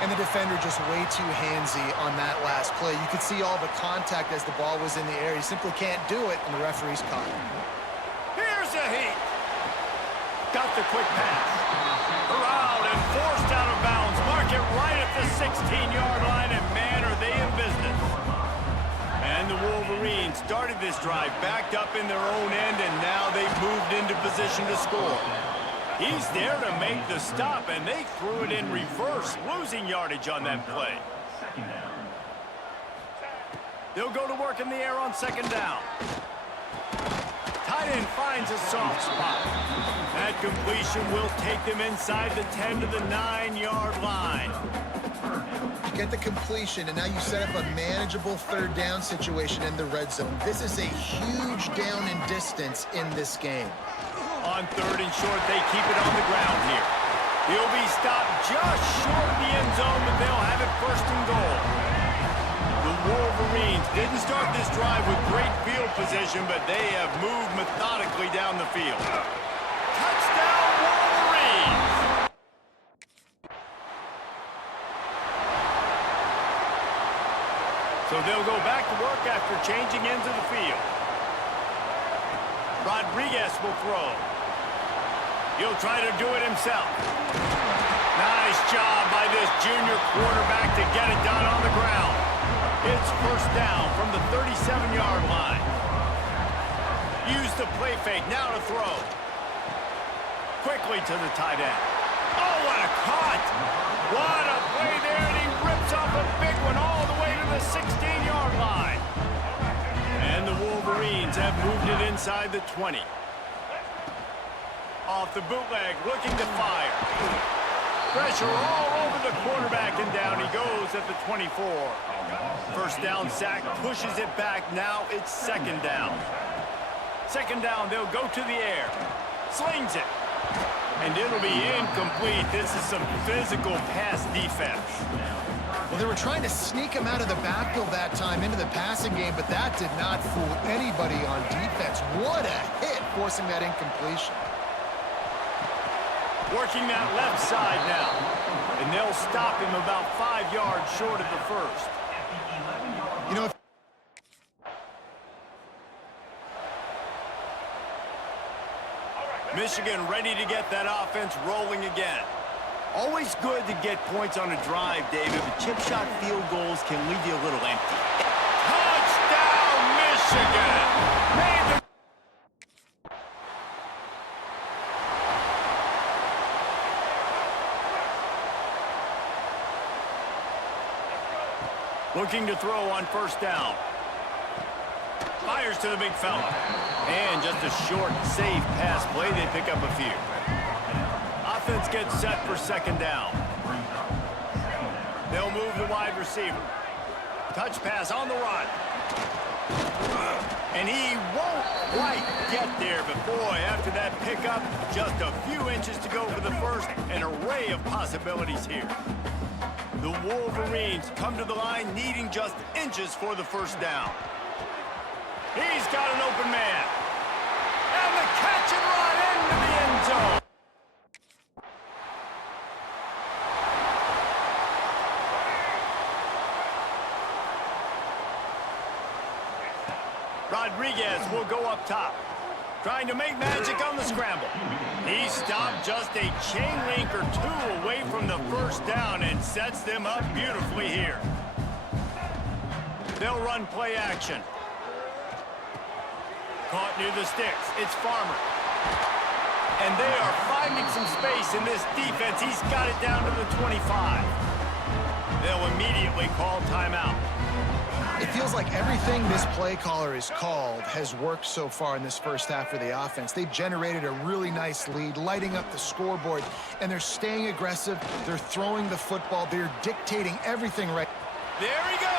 And the defender just way too handsy on that last play. You could see all the contact as the ball was in the air. He simply can't do it, and the referee's caught him. Here's a heat. Got the quick pass. Corralled and forced out of bounds. Mark it right at the 16-yard line, and man, are they in business. And the Wolverines started this drive backed up in their own end, and now they've moved into position to score. He's there to make the stop, and they threw it in reverse, losing yardage on that play. They'll go to work in the air on 2nd down. Tight end finds a soft spot. That completion will take them inside the 10 to the 9-yard line. You get the completion, and now you set up a manageable 3rd down situation in the red zone. This is a huge down in distance in this game. On 3rd and short, they keep it on the ground here. He'll be stopped just short of the end zone, but they'll have it 1st and goal. The Wolverines didn't start this drive with great field position, but they have moved methodically down the field. Touchdown, Wolverines! So they'll go back to work after changing ends of the field. Rodriguez will throw. He'll try to do it himself. Nice job by this junior quarterback to get it done on the ground. It's 1st down from the 37-yard line. Use the play fake, now to throw. Quickly to the tight end. Oh, what a cut! What a play there, and he rips off a big one all the way to the 16-yard line. And the Wolverines have moved it inside the 20. Off the bootleg, looking to fire. Pressure all over the quarterback, and down he goes at the 24. 1st down sack, pushes it back. Now it's 2nd down. 2nd down, they'll go to the air. Slings it. And it'll be incomplete. This is some physical pass defense. Well, they were trying to sneak him out of the backfield that time into the passing game, but that did not fool anybody on defense. What a hit, forcing that incompletion. Working that left side now. And they'll stop him about 5 yards short of the 1st. You know, Michigan ready to get that offense rolling again. Always good to get points on a drive, David, but chip shot field goals can leave you a little empty. Touchdown, Michigan! Made the Looking to throw on 1st down. Fires to the big fella. And just a short, safe pass play. They pick up a few. Offense gets set for second down. They'll move the wide receiver. Touch pass on the run. And he won't quite get there, but boy, after that pickup, just a few inches to go for the first. An array of possibilities here. The Wolverines come to the line needing just inches for the first down. He's got an open man. And the catch and run into the end zone. Rodriguez will go up top, trying to make magic on the scramble. He stopped just a chain link or two away from the first down and sets them up beautifully here. They'll run play action. Caught near the sticks. It's Farmer. And they are finding some space in this defense. He's got it down to the 25. They'll immediately call timeout. It feels like everything this play caller has called has worked so far in this first half for the offense. They've generated a really nice lead, lighting up the scoreboard, and they're staying aggressive. They're throwing the football. They're dictating everything right. There he goes.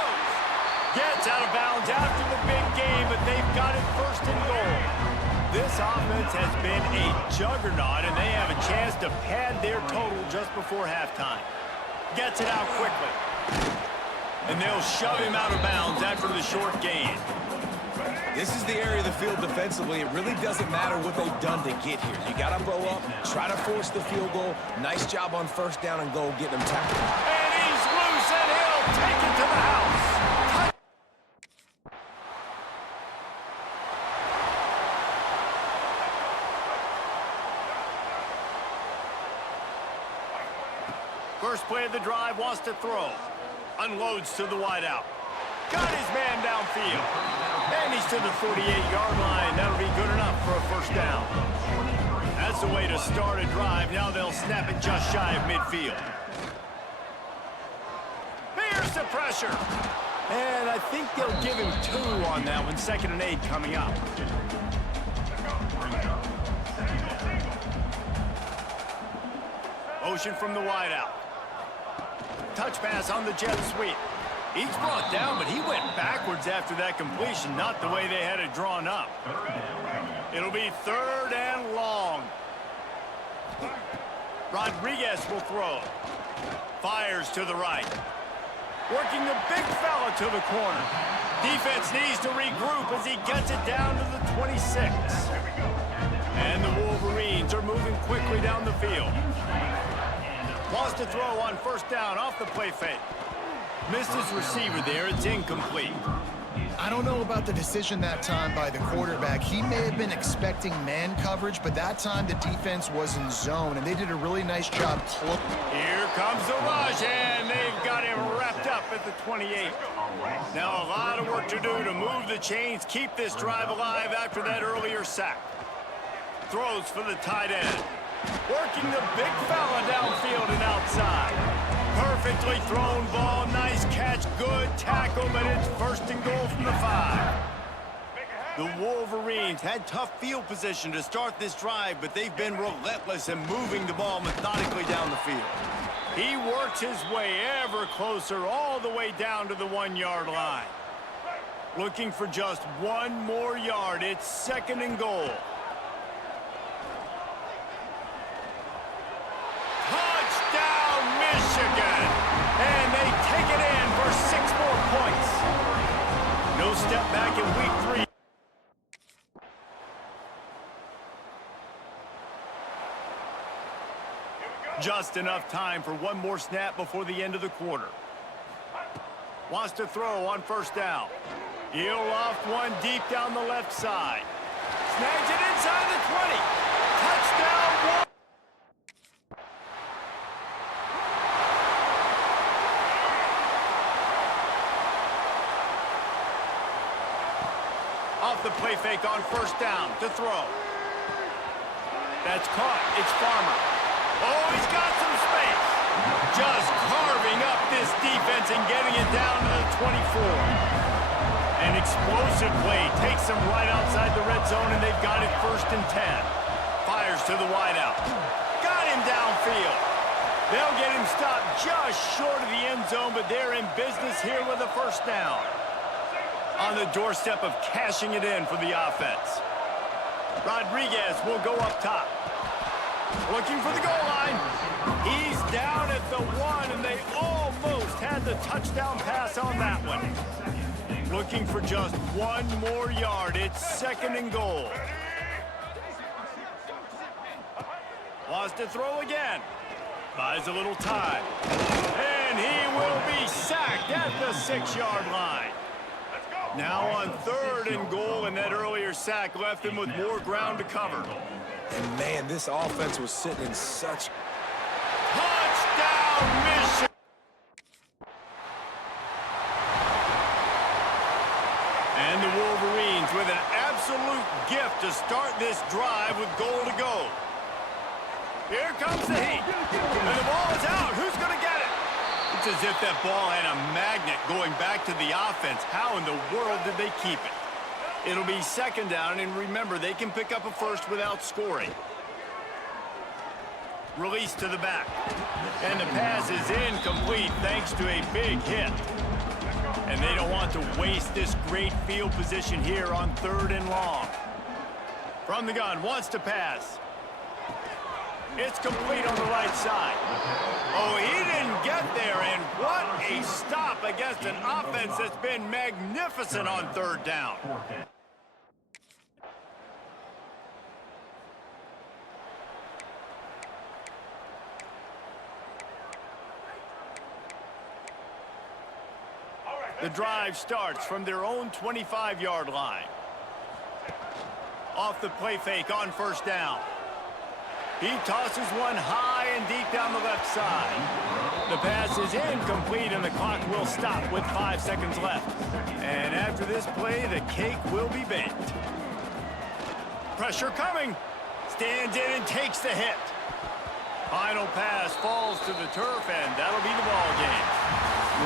Gets out of bounds after the big game, but they've got it first and goal. This offense has been a juggernaut, and they have a chance to pad their total just before halftime. Gets it out quickly. And they'll shove him out of bounds after the short gain. This is the area of the field defensively. It really doesn't matter what they've done to get here. You got to bow up, try to force the field goal. Nice job on first down and goal getting them tackled. And he's loose, and he'll take it to the house. First play of the drive, wants to throw. Unloads to the wideout. Got his man downfield. And he's to the 48-yard line. That'll be good enough for a first down. That's the way to start a drive. Now they'll snap it just shy of midfield. Here's the pressure. And I think they'll give him 2 on that one. 2nd and 8 coming up. Motion from the wideout. Touch pass on the jet sweep. He's brought down, but he went backwards after that completion, not the way they had it drawn up. It'll be 3rd and long. Rodriguez will throw. Fires to the right. Working the big fella to the corner. Defense needs to regroup as he gets it down to the 26. And the Wolverines are moving quickly down the field. Wants to throw on first down off the play fake. Missed his receiver there. It's incomplete. I don't know about the decision that time by the quarterback. He may have been expecting man coverage, but that time the defense was in zone, and they did a really nice job. Here comes the rush, and they've got him wrapped up at the 28. Now a lot of work to do to move the chains, keep this drive alive after that earlier sack. Throws for the tight end. Working the big fella downfield and outside. Perfectly thrown ball, nice catch, good tackle, but it's 1st and goal from the 5. The Wolverines had tough field position to start this drive, but they've been relentless in moving the ball methodically down the field. He works his way ever closer all the way down to the 1-yard line. Looking for just 1 more yard. It's 2nd and goal. Touchdown, Michigan! And they take it in for 6 more points. No step back in week 3. Just enough time for 1 more snap before the end of the quarter. Wants to throw on first down. He'll loft one deep down the left side. Snags it inside the 20. Touchdown, off the play fake on first down to throw. That's caught. It's Farmer. Oh, he's got some space. Just carving up this defense and getting it down to the 24. And explosive play. Takes them right outside the red zone, and they've got it 1st and 10. Fires to the wideout. Got him downfield. They'll get him stopped just short of the end zone, but they're in business here with a 1st down. On the doorstep of cashing it in for the offense. Rodriguez will go up top. Looking for the goal line. He's down at the 1, and they almost had the touchdown pass on that one. Looking for just 1 more yard. It's 2nd and goal. Wants to throw again. Buys a little time. And he will be sacked at the 6-yard line. Now on 3rd and goal, and that earlier sack left him with more ground to cover. And man, this offense was sitting in such... Touchdown mission! And the Wolverines with an absolute gift to start this drive with goal to go. Here comes the heat. And the ball is out. Who's going to get it? It's as if that ball had a magnet going back to the offense. How in the world did they keep it? It'll be 2nd down, and remember, they can pick up a 1st without scoring. Release to the back. And the pass is incomplete thanks to a big hit. And they don't want to waste this great field position here on 3rd and long. From the gun, wants to pass. It's complete on the right side. Oh, he didn't get there, and what a stop against an offense that's been magnificent on 3rd down. The drive starts from their own 25-yard line. Off the play fake on 1st down. He tosses one high and deep down the left side. The pass is incomplete, and the clock will stop with 5 seconds left. And after this play, the cake will be baked. Pressure coming. Stands in and takes the hit. Final pass falls to the turf, and that'll be the ball game.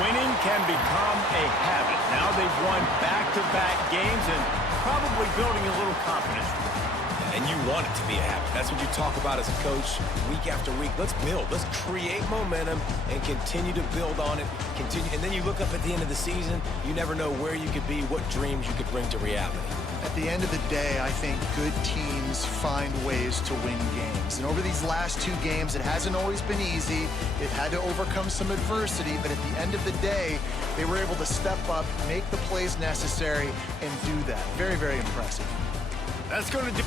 Winning can become a habit. Now they've won back-to-back games and probably building a little confidence. And you want it to be a habit. That's what you talk about as a coach week after week. Let's build. Let's create momentum and continue to build on it. And then you look up at the end of the season, you never know where you could be, what dreams you could bring to reality. At the end of the day, I think good teams find ways to win games. And over these last 2 games, it hasn't always been easy. They've had to overcome some adversity, but at the end of the day, they were able to step up, make the plays necessary, and do that. Very, very impressive. That's going to do